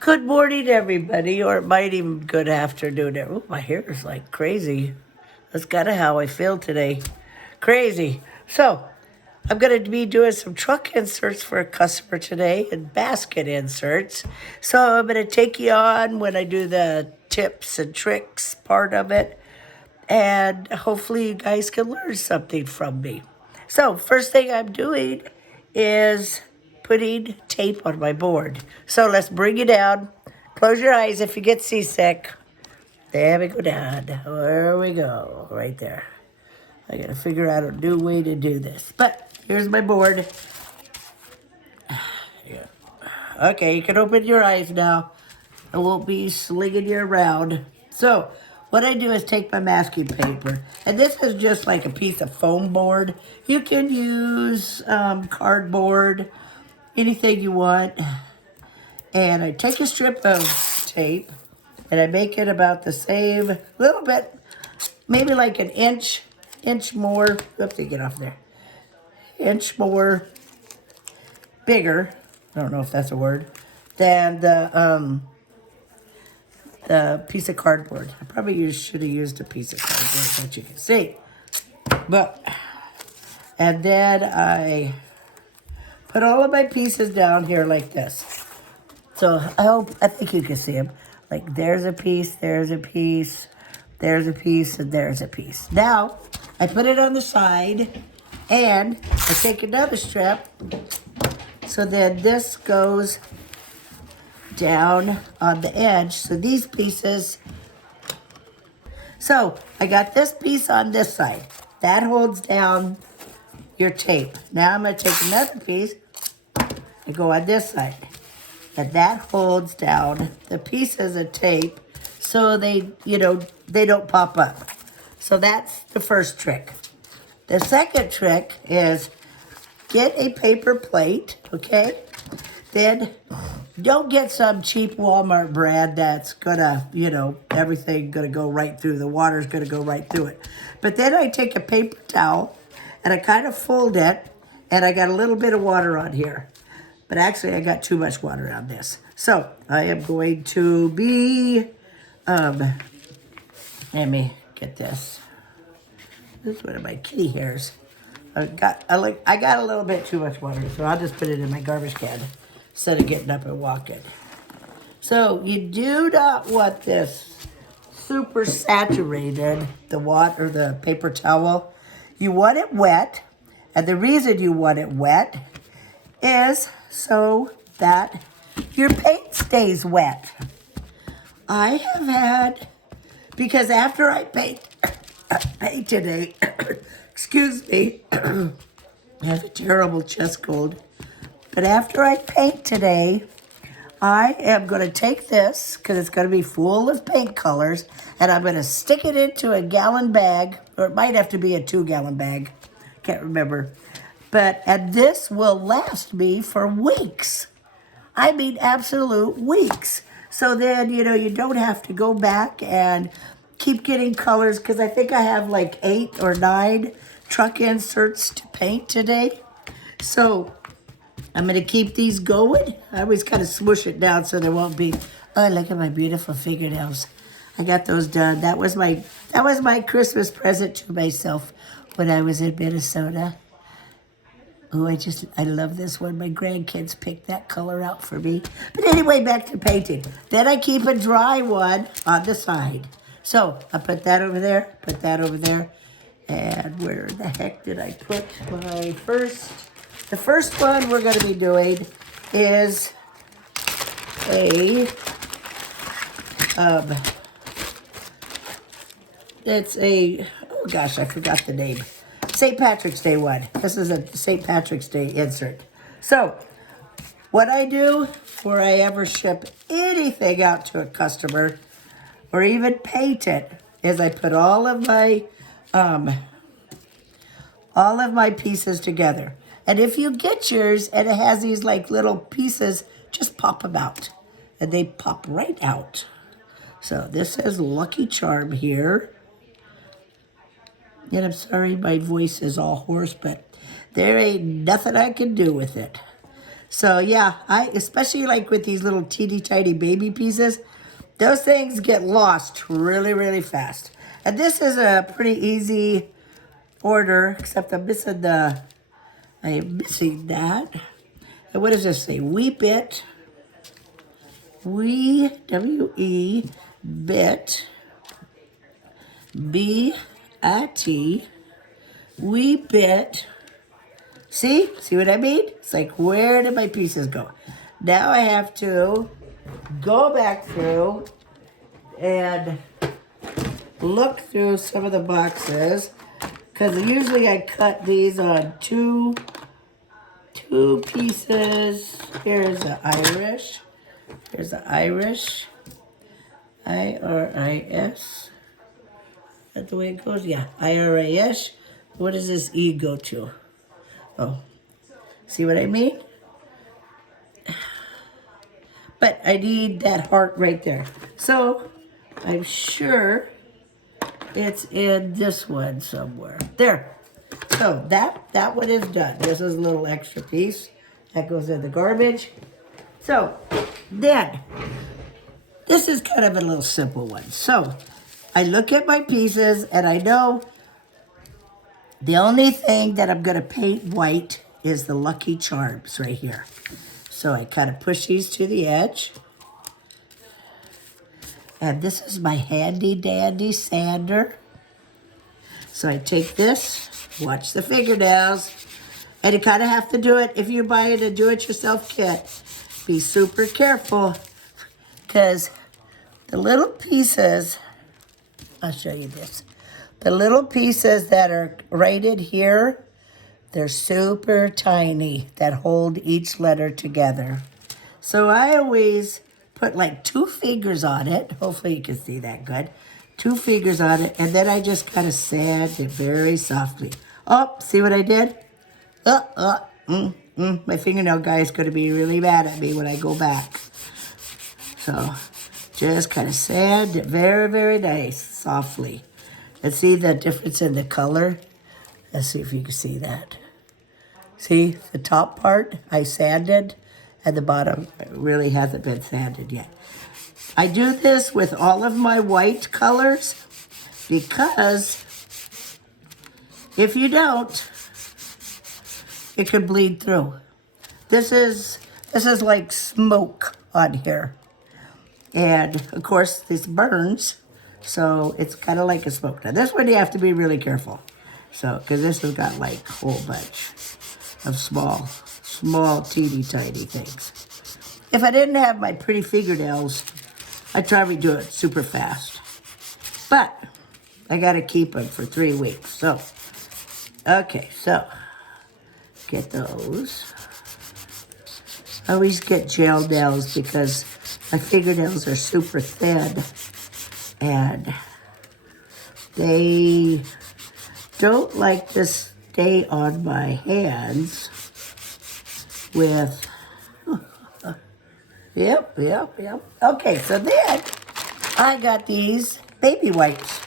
Good morning, everybody, or it might even good afternoon. Oh, my hair is like crazy. That's kind of how I feel today. Crazy. So, I'm going to be doing some truck inserts for a customer today and basket inserts. So, I'm going to take you on when I do the tips and tricks part of it. And hopefully, you guys can learn something from me. So, first thing I'm doing is putting tape on my board. So let's bring you down. Close your eyes if you get seasick. There we go down. There we go. Right there. I gotta figure out a new way to do this. But here's my board. Yeah. Okay, you can open your eyes now. I won't be slinging you around. So, what I do is take my masking paper, and this is just like a piece of foam board. You can use cardboard, anything you want. And I take a strip of tape, and I make it about the same, little bit, maybe like an inch more. Oops, get off there. Inch more bigger. I don't know if that's a word. Than the piece of cardboard. I probably should have used a piece of cardboard, but you can see. But and then I put all of my pieces down here like this. So I think you can see them. Like there's a piece, there's a piece, there's a piece, and there's a piece. Now I put it on the side, and I take another strip. So then this goes down on the edge. So these pieces. So I got this piece on this side. That holds down your tape. Now I'm going to take another piece and go on this side. And that holds down the pieces of tape so they don't pop up. So that's the first trick. The second trick is get a paper plate, okay? Then don't get some cheap Walmart brand that's gonna, everything gonna go right through. The water's gonna go right through it. But then I take a paper towel and I kind of fold it, and I got a little bit of water on here. But actually, I got too much water on this. So I am going to be, let me get this. This is one of my kitty hairs. I got a little bit too much water, so I'll just put it in my garbage can instead of getting up and walking. So you do not want this super saturated, the water, the paper towel. You want it wet, and the reason you want it wet is so that your paint stays wet. I have had, because after I paint today, excuse me, I have a terrible chest cold, but after I paint today, I am going to take this, because it's going to be full of paint colors, and I'm going to stick it into a gallon bag, or it might have to be a 2-gallon bag, can't remember. And this will last me for weeks. I mean, absolute weeks. So then, you don't have to go back and keep getting colors, because I think I have like 8 or 9 truck inserts to paint today. So I'm going to keep these going. I always kind of smoosh it down so there won't be, oh, look at my beautiful fingernails. I got those done. That was my Christmas present to myself when I was in Minnesota. Oh, I love this one. My grandkids picked that color out for me. But anyway, back to painting. Then I keep a dry one on the side. So I put that over there, put that over there. And where the heck did I put my first? The first one we're going to be doing is oh gosh, I forgot the name. St. Patrick's Day one. This is a St. Patrick's Day insert. So, what I do before I ever ship anything out to a customer or even paint it is I put all of my pieces together. And if you get yours and it has these like little pieces, just pop them out. And they pop right out. So this says Lucky Charm here. And I'm sorry my voice is all hoarse, but there ain't nothing I can do with it. So yeah, I especially like with these little teeny tiny baby pieces, those things get lost really, really fast. And this is a pretty easy order, except I'm missing that. And what does this say? W-E, bit, B-I-T, wee bit. See what I mean? It's like, where did my pieces go? Now I have to go back through and look through some of the boxes, because usually I cut these on two pieces. Here's the Irish. Here's the Irish. I-R-I-S. Is that the way it goes? Yeah, I-R-I-S. What does this E go to? Oh, see what I mean? But I need that heart right there. So I'm sure it's in this one somewhere. There. So that one is done. This is a little extra piece. That goes in the garbage. So then, this is kind of a little simple one. So I look at my pieces and I know the only thing that I'm gonna paint white is the Lucky Charms right here. So I kind of push these to the edge. And this is my handy dandy sander. So I take this, watch the fingernails, and you kind of have to do it if you're buying a do-it-yourself kit. Be super careful, because the little pieces, I'll show you this. The little pieces that are right in here, they're super tiny that hold each letter together. So I always put like 2 fingers on it. Hopefully you can see that good. 2 fingers on it, and then I just kind of sand it very softly. Oh, see what I did? My fingernail guy is going to be really mad at me when I go back. So just kind of sand it very, very nice, softly. And see the difference in the color? Let's see if you can see that. See, the top part I sanded, and the bottom really hasn't been sanded yet. I do this with all of my white colors because if you don't, it could bleed through. This is like smoke on here. And of course this burns, so it's kind of like a smoke. Now this one you have to be really careful. So, because this has got like a whole bunch of small teeny tiny things. If I didn't have my pretty fingernails, I'd probably do it super fast. But I gotta keep them for 3 weeks. So, okay, so get those. I always get gel nails because my fingernails are super thin and they don't like to stay on my hands with, yep. Okay, so then I got these baby wipes.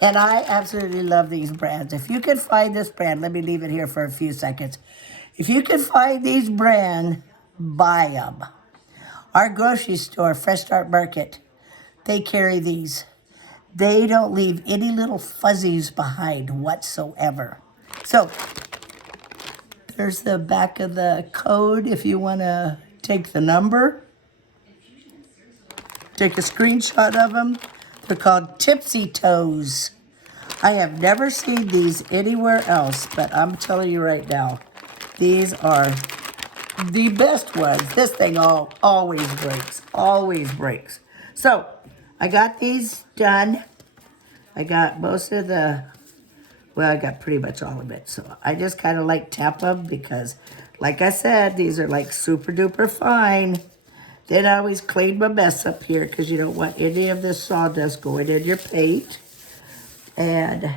And I absolutely love these brands. If you can find this brand, let me leave it here for a few seconds. If you can find these brands, buy them. Our grocery store, Fresh Start Market, they carry these. They don't leave any little fuzzies behind whatsoever. So there's the back of the code if you want to take the number. Take a screenshot of them. They're called Tipsy Toes. I have never seen these anywhere else, but I'm telling you right now, these are the best ones. This thing always breaks. So I got these done. I got most of the, well, I got pretty much all of it. So I just kind of like tap them because, like I said, these are like super duper fine. Then I always clean my mess up here because you don't want any of this sawdust going in your paint. And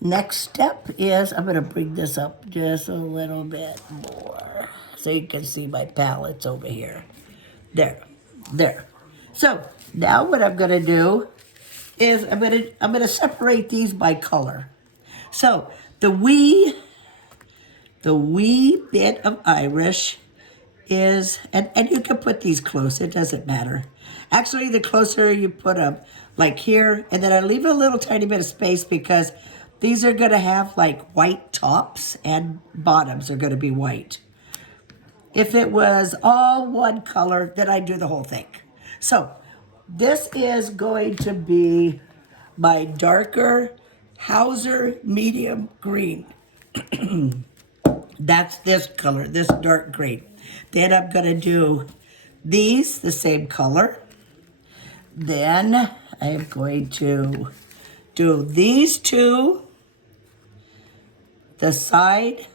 next step is, I'm going to bring this up just a little bit more so you can see my palettes over here. There. So now what I'm going to do is I'm going to separate these by color. So the wee the wee bit of Irish is, and you can put these close, it doesn't matter. Actually, the closer you put them, like here, and then I leave a little tiny bit of space because these are gonna have like white tops and bottoms are gonna be white. If it was all one color, then I'd do the whole thing. So this is going to be my darker Hauser medium green. That's this color, this dark green. Then I'm gonna do these the same color. Then I am going to do these two, the side,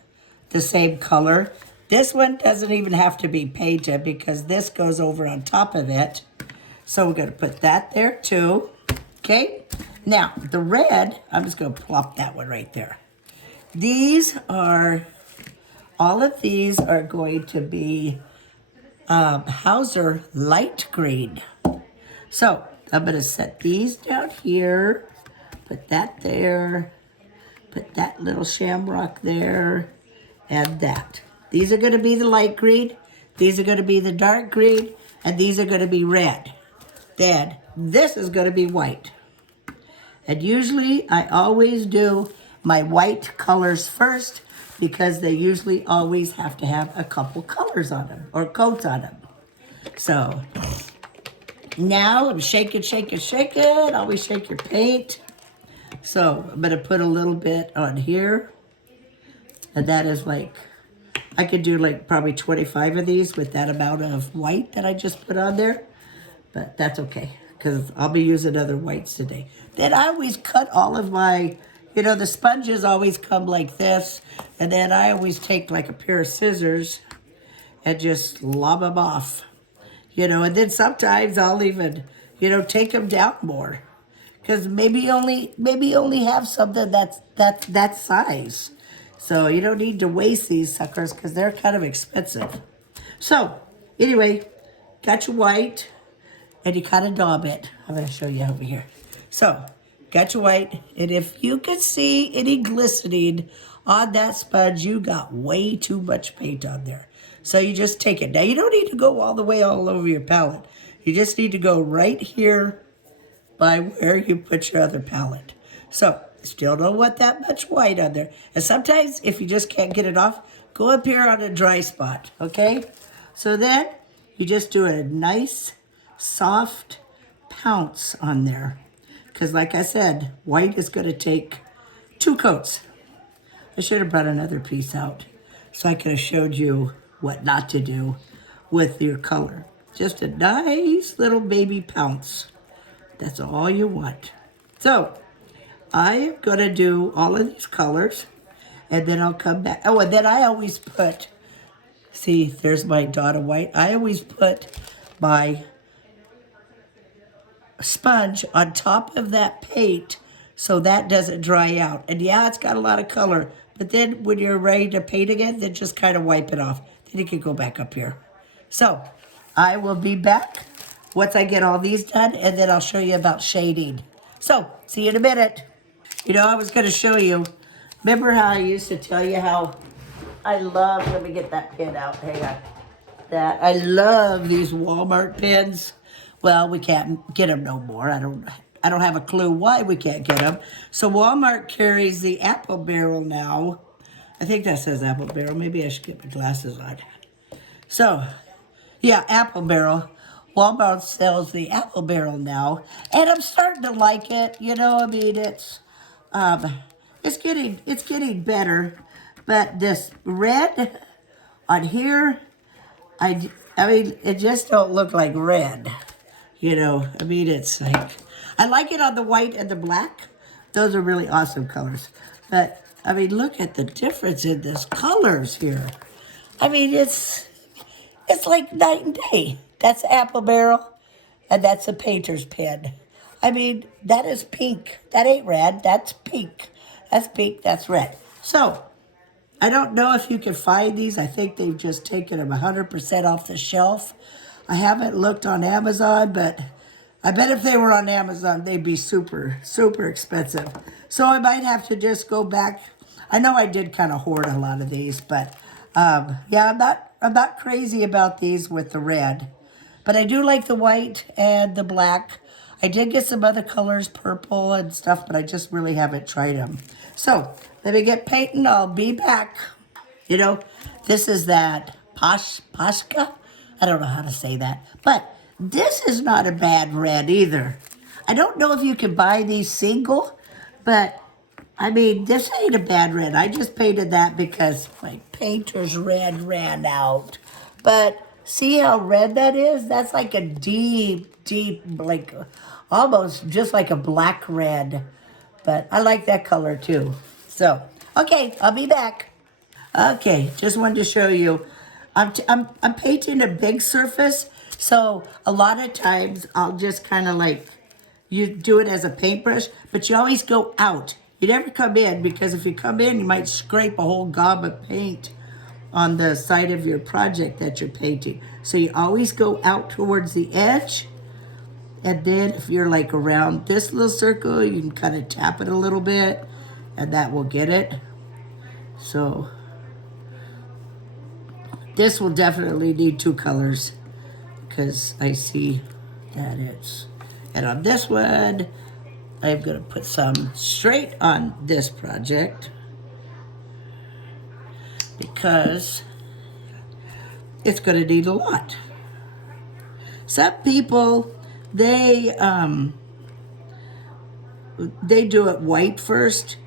the same color. This one doesn't even have to be painted because this goes over on top of it. So we're gonna put that there too, okay? Now, the red, I'm just gonna plop that one right there. These are, all of these are going to be Hauser light green. So I'm gonna set these down here, put that there, put that little shamrock there, and that. These are gonna be the light green, these are gonna be the dark green, and these are gonna be red. Then this is gonna be white. And usually I always do my white colors first because they usually always have to have a couple colors on them or coats on them. So now I'm shaking, shaking, shaking. Always shake your paint. So I'm gonna put a little bit on here. And that is like, I could do like probably 25 of these with that amount of white that I just put on there. But that's okay, because I'll be using other whites today. Then I always cut all of my, you know, the sponges always come like this. And then I always take like a pair of scissors and just lob them off. You know, and then sometimes I'll even, you know, take them down more. Because maybe only have something that's that size. So you don't need to waste these suckers because they're kind of expensive. So anyway, got your white and you kind of daub it. I'm going to show you over here. So got your white, and if you can see any glistening on that sponge, you got way too much paint on there. So you just take it. Now you don't need to go all the way all over your palette. You just need to go right here by where you put your other palette. So still don't want that much white on there. And sometimes if you just can't get it off, go up here on a dry spot, okay? So then you just do a nice soft pounce on there. Because like I said, white is gonna take 2 coats. I should have brought another piece out so I could have showed you what not to do with your color. Just a nice little baby pounce. That's all you want. So I am gonna do all of these colors and then I'll come back. Oh, and then I always put, see, there's my dot of white. I always put my sponge on top of that paint so that doesn't dry out. And yeah, it's got a lot of color, but then when you're ready to paint again, then just kind of wipe it off. Then you can go back up here. So I will be back once I get all these done, and then I'll show you about shading. So see you in a minute. You know, I was going to show you, remember how I used to tell you how I love, let me get that pin out, hang on. That I love these Walmart pins. Well, we can't get them no more. I don't have a clue why we can't get them. So Walmart carries the Apple Barrel now. I think that says Apple Barrel. Maybe I should get my glasses on. So, yeah, Apple Barrel. Walmart sells the Apple Barrel now, and I'm starting to like it. You know, I mean, it's getting better. But this red on here, I mean, it just don't look like red. You know, I mean, it's like, I like it on the white and the black. Those are really awesome colors. But, I mean, look at the difference in this colors here. I mean, it's like night and day. That's Apple Barrel, and that's a painter's pen. I mean, that is pink. That ain't red. That's pink. That's pink. That's red. So, I don't know if you can find these. I think they've just taken them 100% off the shelf. I haven't looked on Amazon, but I bet if they were on Amazon, they'd be super, super expensive. So I might have to just go back. I know I did kind of hoard a lot of these, but yeah, I'm not crazy about these with the red. But I do like the white and the black. I did get some other colors, purple and stuff, but I just really haven't tried them. So let me get painting. I'll be back. You know, this is that Pashka. I don't know how to say that. But this is not a bad red either. I don't know if you can buy these single, but I mean, this ain't a bad red. I just painted that because my painter's red ran out. But see how red that is? That's like a deep, like almost just like a black red. But I like that color too. So, okay, I'll be back. Okay, just wanted to show you. I'm painting a big surface, so a lot of times I'll just kind of like, you do it as a paintbrush, but you always go out. You never come in, because if you come in, you might scrape a whole gob of paint on the side of your project that you're painting. So you always go out towards the edge, and then if you're like around this little circle, you can kind of tap it a little bit, and that will get it. So this will definitely need two colors, because I see that it's, and on this one, I'm gonna put some straight on this project because it's gonna need a lot. Some people, they do it white first.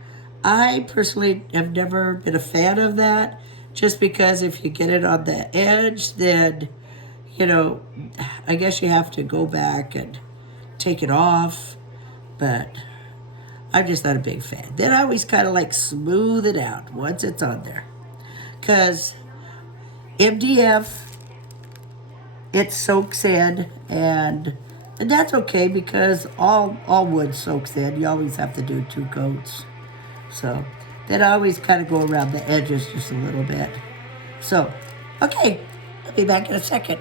I personally have never been a fan of that, just because if you get it on the edge, then, you know, I guess you have to go back and take it off, but I'm just not a big fan. Then I always kind of like smooth it out once it's on there, because MDF, it soaks in, and that's okay, because all wood soaks in. You always have to do 2 coats. So then I always kind of go around the edges just a little bit. So, okay, I'll be back in a second.